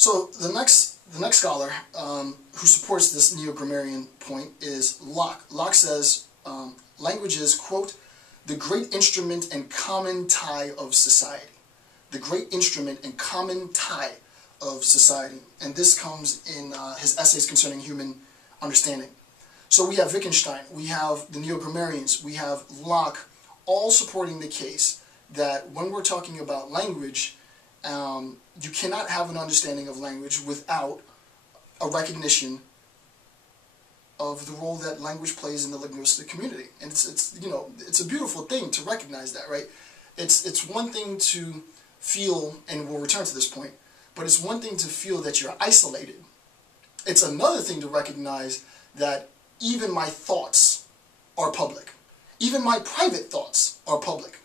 So the next scholar who supports this neo-grammarian point is Locke. Locke says language is, quote, the great instrument and common tie of society. The great instrument and common tie of society. And this comes in his essays concerning human understanding. So we have Wittgenstein, we have the neo-grammarians, we have Locke, all supporting the case that when we're talking about language, you cannot have an understanding of language without a recognition of the role that language plays in the linguistic community. And it's a beautiful thing to recognize that, right? It's one thing to feel, and we'll return to this point, but it's one thing to feel that you're isolated. It's another thing to recognize that even my thoughts are public. Even my private thoughts are public.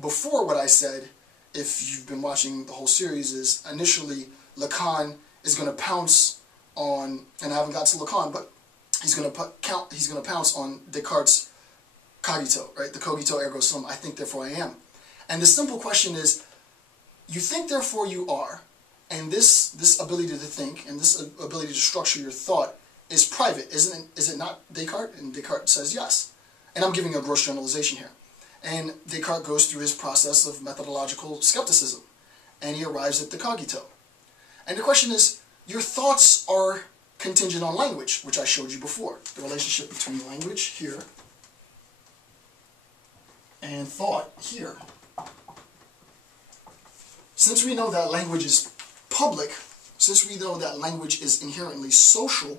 Before what I said, if you've been watching the whole series, is initially Lacan is going to pounce on, and I haven't got to Lacan, but he's going to pounce on Descartes' cogito, right? The cogito ergo sum, I think therefore I am. And the simple question is, you think therefore you are, and this ability to think and this ability to structure your thought is private, isn't it? Is it not Descartes? And Descartes says yes. And I'm giving a gross generalization here. And Descartes goes through his process of methodological skepticism, and he arrives at the cogito. And the question is, your thoughts are contingent on language, which I showed you before. The relationship between language here and thought here. Since we know that language is public, since we know that language is inherently social,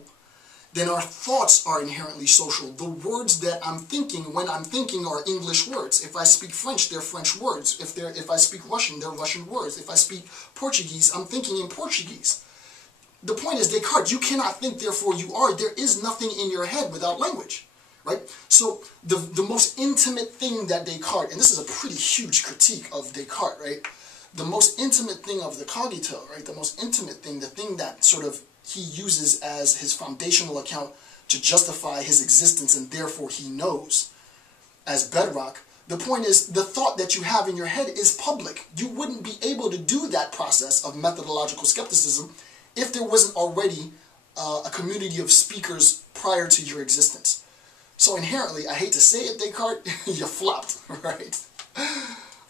then our thoughts are inherently social. The words that I'm thinking when I'm thinking are English words. If I speak French, they're French words. If I speak Russian, they're Russian words. If I speak Portuguese, I'm thinking in Portuguese. The point is, Descartes, you cannot think, therefore you are. There is nothing in your head without language, right? So the most intimate thing that Descartes, and this is a pretty huge critique of Descartes, right? The most intimate thing of the cogito, right? The most intimate thing, the thing that sort of he uses as his foundational account to justify his existence and therefore he knows as bedrock. The point is, the thought that you have in your head is public. You wouldn't be able to do that process of methodological skepticism if there wasn't already a community of speakers prior to your existence. So inherently, I hate to say it, Descartes, you flopped, right?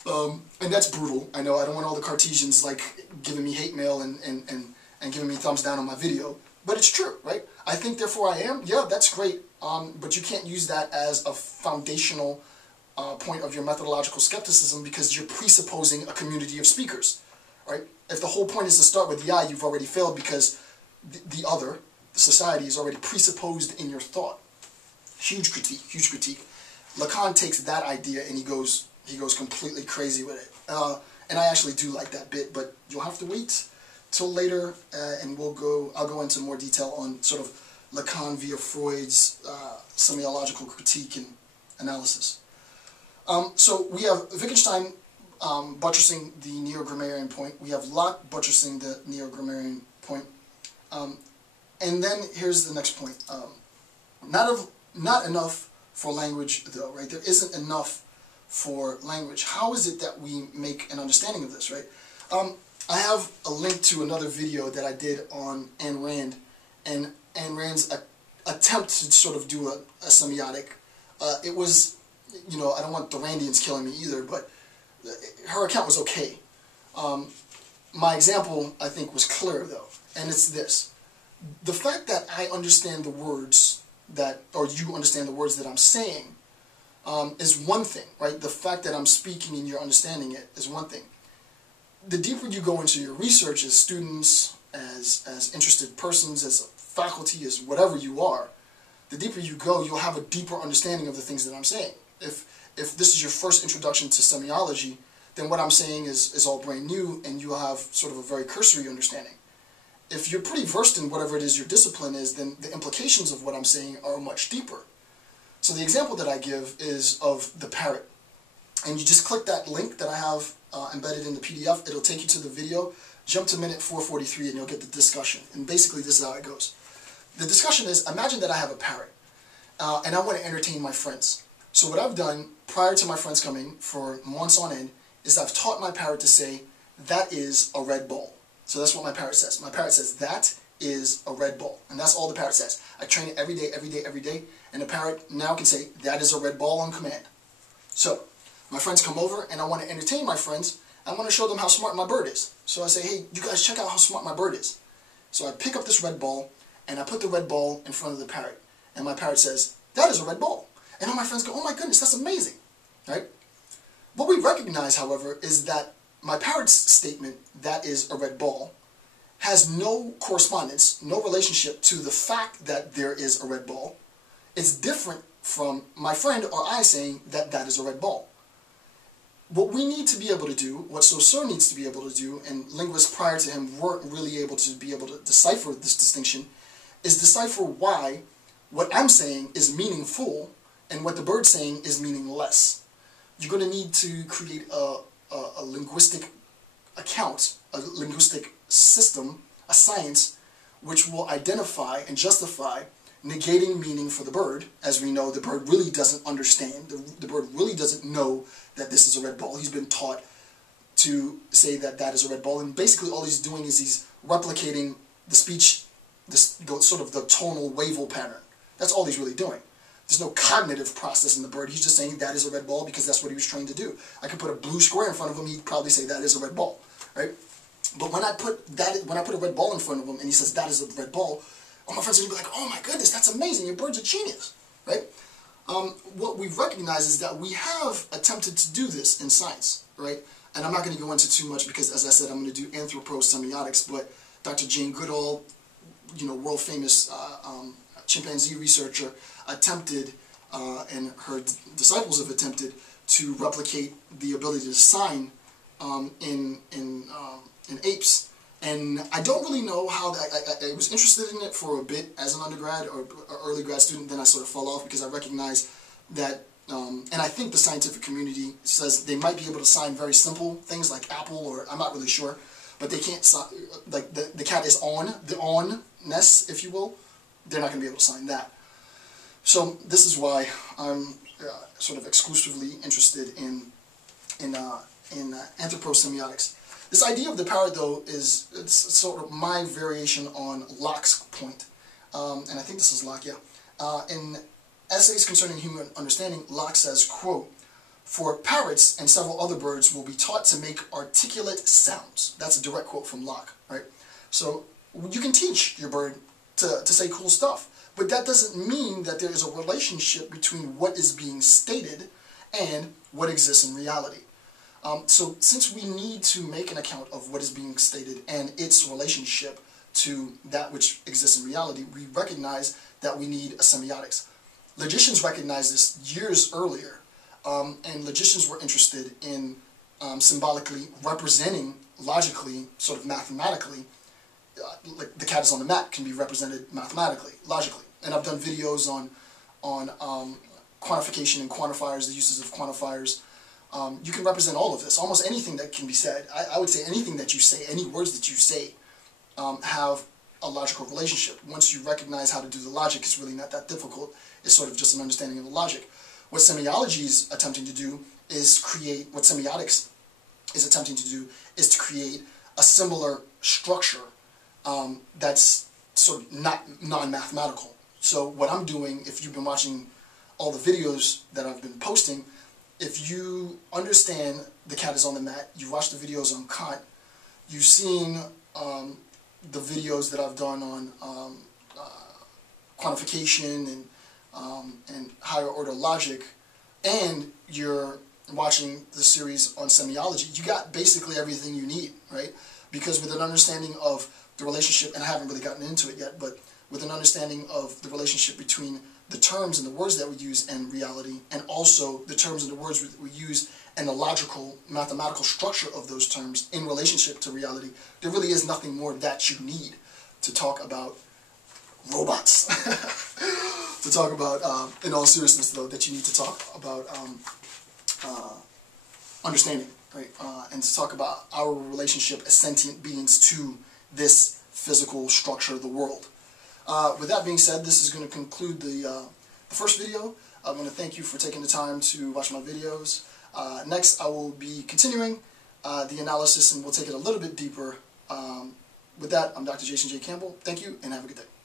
And that's brutal. I know I don't want all the Cartesians like giving me hate mail and giving me thumbs down on my video, but it's true, right? I think therefore I am. Yeah, that's great, but you can't use that as a foundational point of your methodological skepticism because you're presupposing a community of speakers, right? If the whole point is to start with the I, you've already failed because the other, the society, is already presupposed in your thought. Huge critique, huge critique. Lacan takes that idea and he goes completely crazy with it. And I actually do like that bit, but you'll have to wait till later, and I'll go into more detail on sort of Lacan via Freud's semiological critique and analysis. So we have Wittgenstein buttressing the neo-grammarian point. We have Locke buttressing the neo-grammarian point. And then here's the next point. Not enough for language, though, right? There isn't enough for language. How is it that we make an understanding of this, right? I have a link to another video that I did on Ayn Rand, and Ayn Rand's attempt to sort of do a semiotic. It was, I don't want the Randians killing me either, but her account was okay. My example, I think, was clear, though, and it's this. The fact that I understand the words or you understand the words that I'm saying is one thing, right? The fact that I'm speaking and you're understanding it is one thing. The deeper you go into your research as students, as interested persons, as a faculty, as whatever you are, the deeper you go, you'll have a deeper understanding of the things that I'm saying. If this is your first introduction to semiology, then what I'm saying is all brand new and you'll have sort of a very cursory understanding. If you're pretty versed in whatever it is your discipline is, then the implications of what I'm saying are much deeper. So the example that I give is of the parrot. And you just click that link that I have embedded in the PDF. It'll take you to the video. Jump to minute 443 and you'll get the discussion. And basically this is how it goes. The discussion is, imagine that I have a parrot and I want to entertain my friends. So what I've done prior to my friends coming for months on end is I've taught my parrot to say, that is a red ball. So that's what my parrot says. My parrot says, that is a red ball. And that's all the parrot says. I train it every day, every day, every day. And the parrot now can say, that is a red ball on command. So my friends come over and I want to entertain my friends. I want to show them how smart my bird is. So I say, hey, you guys check out how smart my bird is. So I pick up this red ball and I put the red ball in front of the parrot. And my parrot says, that is a red ball. And all my friends go, oh my goodness, that's amazing. Right? What we recognize, however, is that my parrot's statement, that is a red ball, has no correspondence, no relationship to the fact that there is a red ball. It's different from my friend or I saying that that is a red ball. What we need to be able to do, what Saussure needs to be able to do, and linguists prior to him weren't really able to decipher this distinction, is decipher why what I'm saying is meaningful and what the bird's saying is meaningless. You're going to need to create a linguistic account, a linguistic system, a science, which will identify and justify negating meaning for the bird. As we know, the bird really doesn't understand. The bird really doesn't know that this is a red ball. He's been taught to say that that is a red ball, and basically all he's doing is he's replicating the speech, sort of the tonal wavel pattern. That's all he's really doing. There's no cognitive process in the bird. He's just saying that is a red ball because that's what he was trained to do. I could put a blue square in front of him, he'd probably say that is a red ball, right? But when I put a red ball in front of him and he says that is a red ball, all my friends are going to be like, oh my goodness, that's amazing, your bird's a genius, right? What we've recognized is that we have attempted to do this in science, right? And I'm not going to go into too much because, as I said, I'm going to do Semiotics, but Dr. Jane Goodall, world famous chimpanzee researcher, attempted, and her disciples have attempted to replicate the ability to sign in apes. And I don't really know how I was interested in it for a bit as an undergrad or early grad student. Then I sort of fell off because I recognized that, and I think the scientific community says they might be able to sign very simple things like Apple, or I'm not really sure, but they can't sign, like the cat is on, the on-ness, if you will, they're not going to be able to sign that. So this is why I'm sort of exclusively interested in Semiotics. This idea of the parrot, though, it's sort of my variation on Locke's point, and I think this is Locke, yeah. In Essays Concerning Human Understanding, Locke says, quote, "For parrots and several other birds will be taught to make articulate sounds." That's a direct quote from Locke, right? So you can teach your bird to say cool stuff, but that doesn't mean that there is a relationship between what is being stated and what exists in reality. So since we need to make an account of what is being stated and its relationship to that which exists in reality, we recognize that we need a semiotics. Logicians recognized this years earlier, and logicians were interested in symbolically representing, logically, sort of mathematically, like the cat is on the mat can be represented mathematically, logically. And I've done videos on quantification and quantifiers, the uses of quantifiers. You can represent all of this, almost anything that can be said. I would say anything that you say, any words that you say, have a logical relationship. Once you recognize how to do the logic, it's really not that difficult. It's sort of just an understanding of the logic. What semiology is attempting to do is create, what semiotics is attempting to do is to create a similar structure that's sort of not non-mathematical. So what I'm doing, if you've been watching all the videos that I've been posting, if you understand the cat is on the mat, you've watched the videos on Kant, you've seen the videos that I've done on quantification and higher order logic, and you're watching the series on semiology, you got basically everything you need, right? Because with an understanding of the relationship, and I haven't really gotten into it yet, but with an understanding of the relationship between the terms and the words that we use and reality, and also the terms and the words we use and the logical, mathematical structure of those terms in relationship to reality, there really is nothing more that you need to talk about robots. To talk about, in all seriousness though, that you need to talk about understanding, right? And to talk about our relationship as sentient beings to this physical structure of the world. With that being said, this is going to conclude the first video. I want to thank you for taking the time to watch my videos. Next, I will be continuing the analysis, and we'll take it a little bit deeper With that, I'm Dr. Jason J. Campbell. Thank you, and have a good day.